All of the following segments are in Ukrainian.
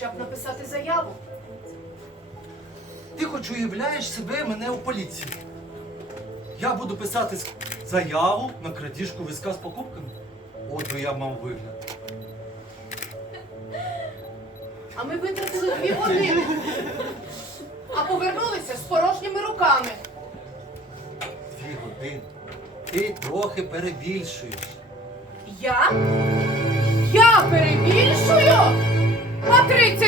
хоча б написати заяву. Ти хоч уявляєш себе мене у поліції. Я буду писати заяву на крадіжку візка з покупками. От би я мав вигляд. А ми витратили дві години. А повернулися з порожніми руками. Дві години. Ти трохи перебільшуєш. Я? Я перебільшую?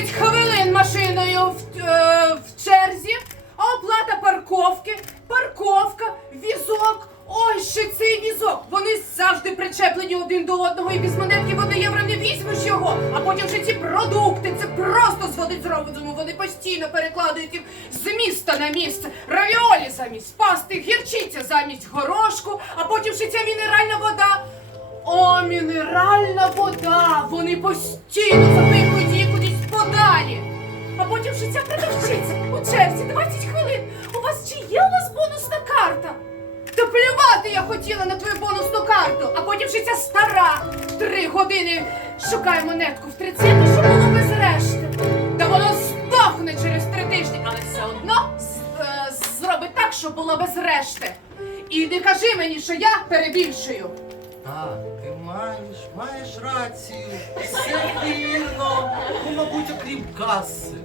А 30 хвилин машиною в, е, в черзі, а оплата парковки, парковка, візок. Ой, ще цей візок. Вони завжди причеплені один до одного і без монетки в одне євро не візьмеш його. А потім ще ці продукти. Це просто зводить з розуму. Вони постійно перекладають їх з міста на місце. Равіолі замість пасти, гірчиця замість горошку, а потім ще ця мінеральна вода. О, мінеральна вода! Вони постійно запихують потім ще ця продавчиця у черзі 20 хвилин. У вас чи є у вас бонусна карта? Та плювати я хотіла на твою бонусну карту, а потім ця стара три години шукає монетку в тридцяти, що було без решти. Та воно здохне через три тижні, але все одно е, зробить так, щоб було без решти. І не кажи мені, що я перебільшую. Так, ти маєш, маєш рацію. Все вірно. Ну, мабуть, окрім каси.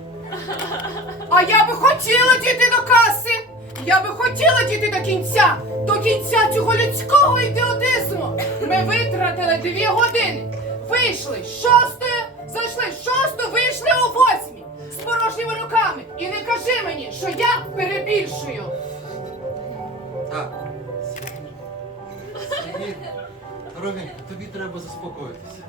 А я би хотіла дійти до каси. Я би хотіла дійти до кінця, до кінця цього людського ідіотизму. Ми витратили дві години. Вийшли з шостої, зайшли з шостої, вийшли о восьмій. З порожніми руками. І не кажи мені, що я перебільшую. Так. Сергій, дорогенька, тобі треба заспокоїтися.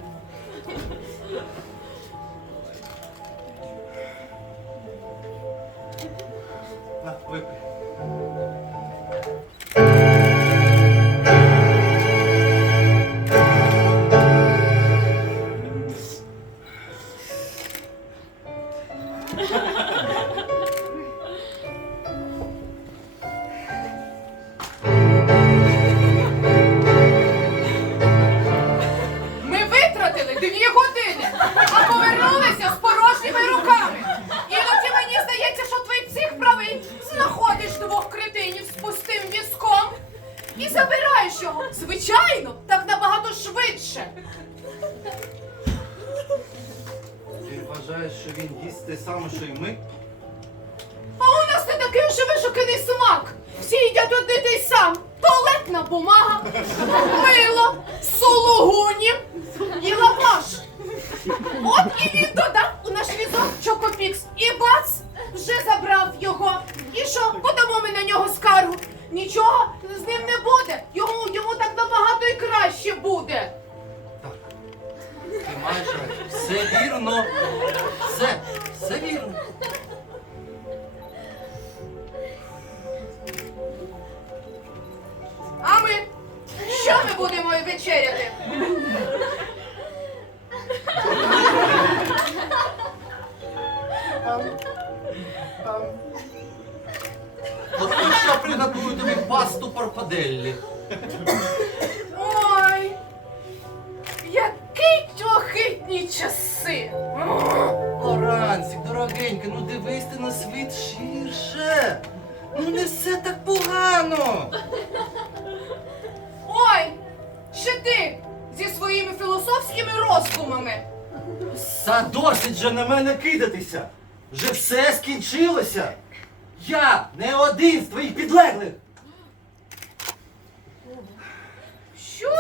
Ти вважаєш, що він їсть те саме, що й ми? А у нас не такий вже вишуканий смак. Всі їдять один той сам. Туалетна бумага, мило, сулугуні і лаваш. От і він додав у наш візок Чокопікс. І бац! Вже забрав його. І що, подамо ми на нього скаргу? Нічого пасту. Ой, які тьохитні часи. Лорансик, дорогенька, ну дивись ти на світ ширше. Ну не все так погано. Ой, ще ти зі своїми філософськими роздумами. Са досить же на мене кидатися. Вже все скінчилося. Я не один з твоїх підлеглих. Що?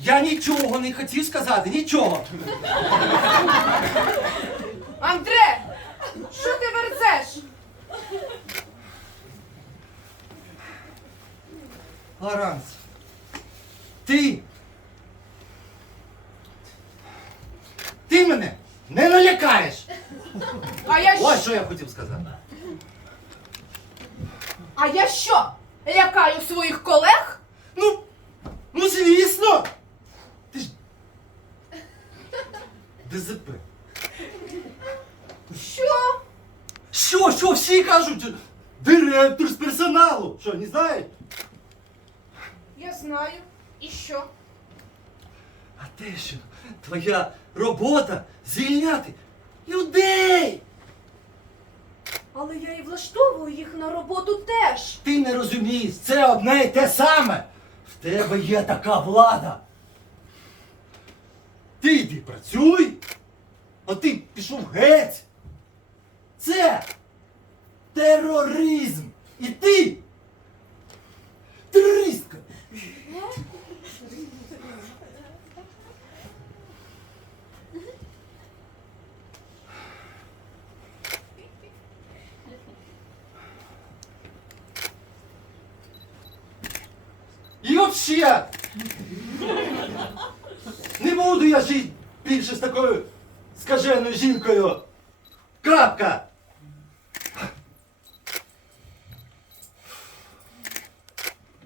Я нічого не хотів сказати, нічого. Андре, що ти верзеш? Лоранс, ти. Ти мене не налякаєш. А я Ось що? що я хотів сказати. А я що? Лякаю своїх колег? Ну, ну звісно. Ти ж. ДЗП. Що? Що, що всі кажуть? Директор з персоналу. Що, не знаєш? Я знаю. І що? А те що твоя робота звільняти людей. Але я і влаштовую їх на роботу теж. Ти не розумієш, це одне і те саме. В тебе є така влада. Ти йди працюй, а ти пішов геть. Це тероризм. І ти терористка. І вообще! Не буду я жити більше з такою скаженою жінкою. Крапка!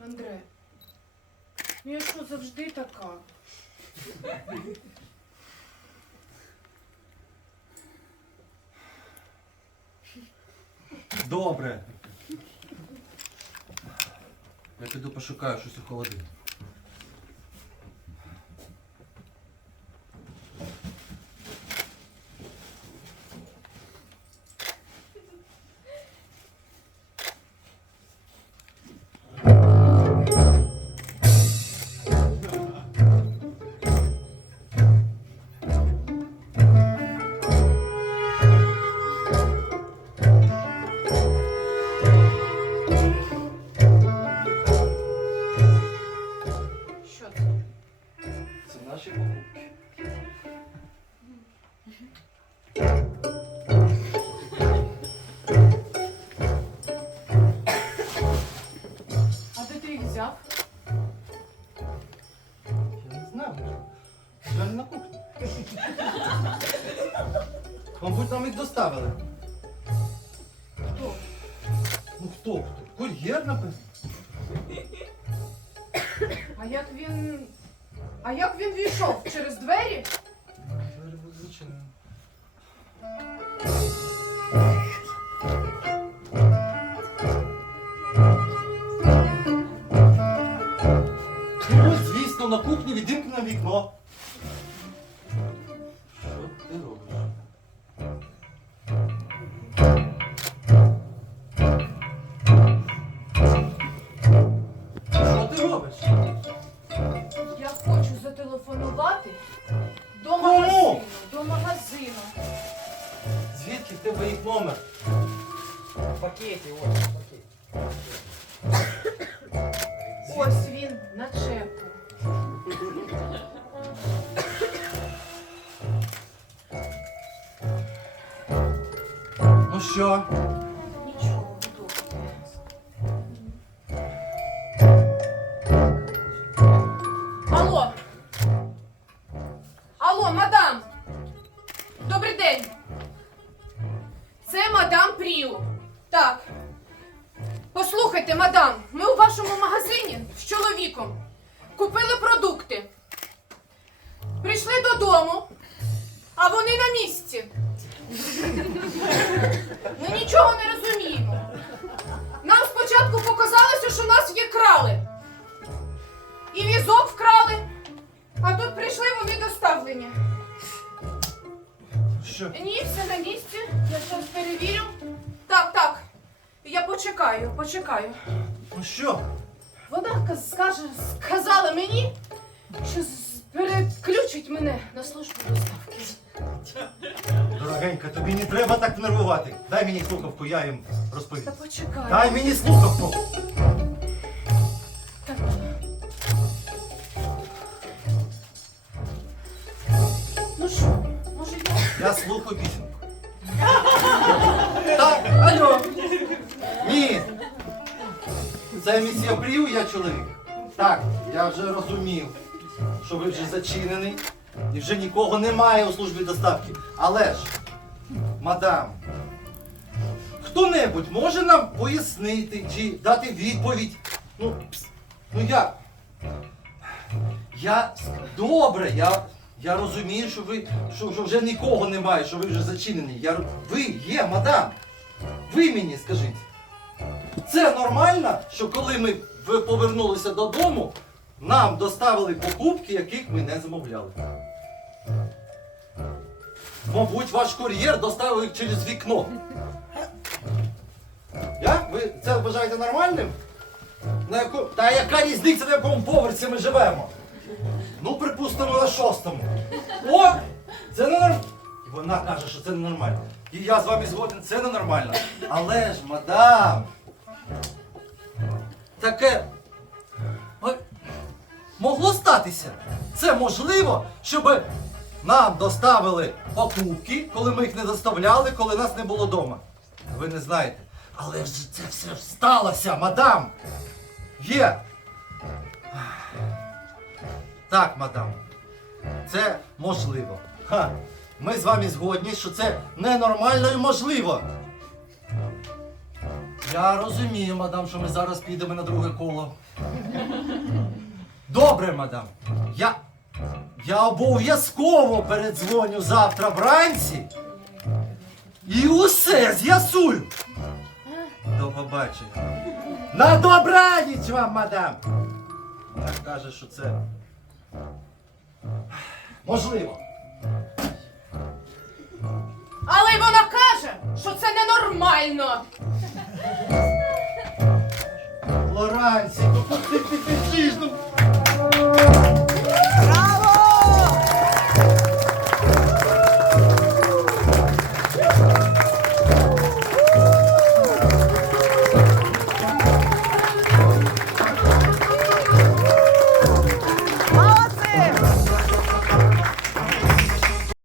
Андре, ну я що завжди така? Добре. Я піду пошукаю щось у холодильнику. Нам їх доставили. Хто? Ну хто? хто? Кур'єр, напевно. А як він. А як він війшов? Через двері? Двері будуть зачинені. Ну, звісно, на кухні відімкнено вікно. Що? Нічого. Алло. Алло, мадам. Добрий день. Це мадам Пріу. Так. Послухайте, мадам, ми у вашому магазині з чоловіком купили продукти. Прийшли додому, а вони на місці. Ми нічого не розуміємо. Нам спочатку показалося, що нас є крали. І візок вкрали, а тут прийшли вони доставлені. Що? Ні, все на місці. Я зараз перевірю. Так, так. Я почекаю, почекаю. Ну що? Вона каз- скаже, сказала мені, що з- переключить мене на службу доставки. Дорогенька, тобі не треба так нервувати. Дай мені слухавку, я їм розповім. Та почекай. Дай мені слухавку. Так. Ну що, може я? Я слухаю пісеньку. Так, алло. Ні. Це місія Прів, я чоловік. Так, я вже розумів, що ви вже зачинений і вже нікого немає у службі доставки. Але ж, мадам, хто-небудь може нам пояснити чи дати відповідь? Ну, пс, ну як? Я добре, я, я розумію, що ви що, що вже нікого немає, що ви вже зачинені. Я, ви є, мадам. Ви мені скажіть. Це нормально, що коли ми повернулися додому, нам доставили покупки, яких ми не замовляли. Мабуть, ваш кур'єр доставив через вікно. Як? Ви це вважаєте нормальним? На яку... Та яка різниця, на якому поверсі ми живемо? Ну, припустимо, на шостому. О! Це не нормально. Вона каже, що це ненормально. І я з вами згоден, це ненормально. Але ж, мадам. Таке. Могло статися. Це можливо, щоб нам доставили покупки, коли ми їх не доставляли, коли нас не було вдома. Ви не знаєте. Але ж це все сталося, мадам. Є. Так, мадам. Це можливо. Ха. Ми з вами згодні, що це ненормально і можливо. Я розумію, мадам, що ми зараз підемо на друге коло. Добре, мадам. Я. Я обов'язково передзвоню завтра вранці. І усе з'ясую. До побачення. На добраніч вам, мадам. Вона каже, що це. Можливо. Але й вона каже, що це ненормально. Лорансі, ну ти ти ти ти ж, ну